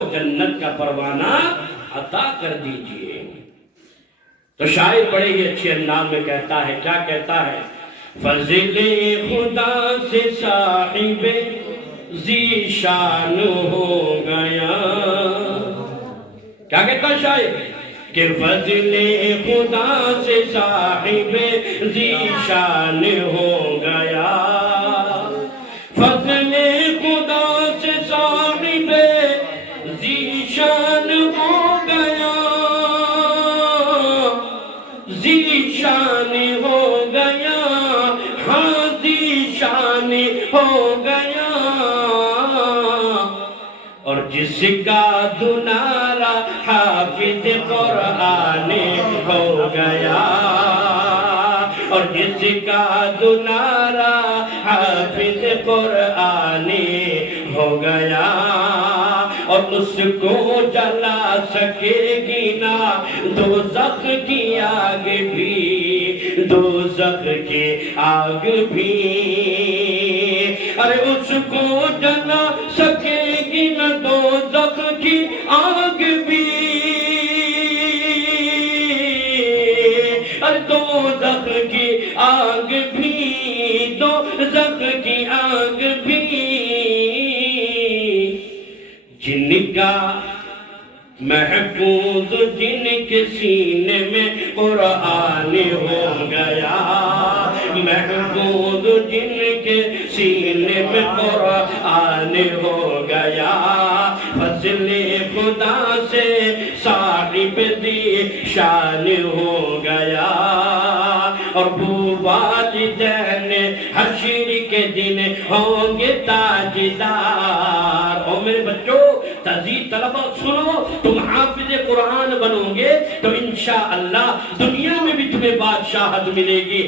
جنت کا پروانہ عطا کر دیجئے۔ تو شاعر بڑے ہی اچھے انداز میں کہتا ہے، کیا کہتا ہے؟ فضل خدا سے صاحب ذیشان ہو گیا۔ کیا کہتا شاعر؟ کہ فضل خدا سے صاحب ذیشان ہو گیا، فضل خدا سے صاحب ذیشان ہو گیا، ذیشان ہو گیا، ہاں ذیشان ہو گیا۔ اور جس کا دنارا حافظ قرآن ہو گیا، اور جس کا دنارا حافظ قرآن ہو گیا، اور اس کو جلا سکے گی نا دوزخ کی آگ بھی، دوزخ کی آگ بھی، ارے اس کو جلا سکے گی نا دوزخ کی آگ بھی، ارے دوزخ کی آگ بھی، دوزخ کی آگ بھی۔ جن کا محفوظ جن کے سینے میں قرآن ہو گیا، محفوظ جن کے سینے میں قرآن ہو گیا، فضل خدا سے صاحب ذیشان ہو گیا۔ اور وہ والدین حشر کے دن ہوں گے تاجدار۔ اور میرے بچوں تعزیز طلبہ سنو، تم حافظ قرآن بنو گے تو انشاءاللہ دنیا میں بھی تمہیں بادشاہت ملے گی۔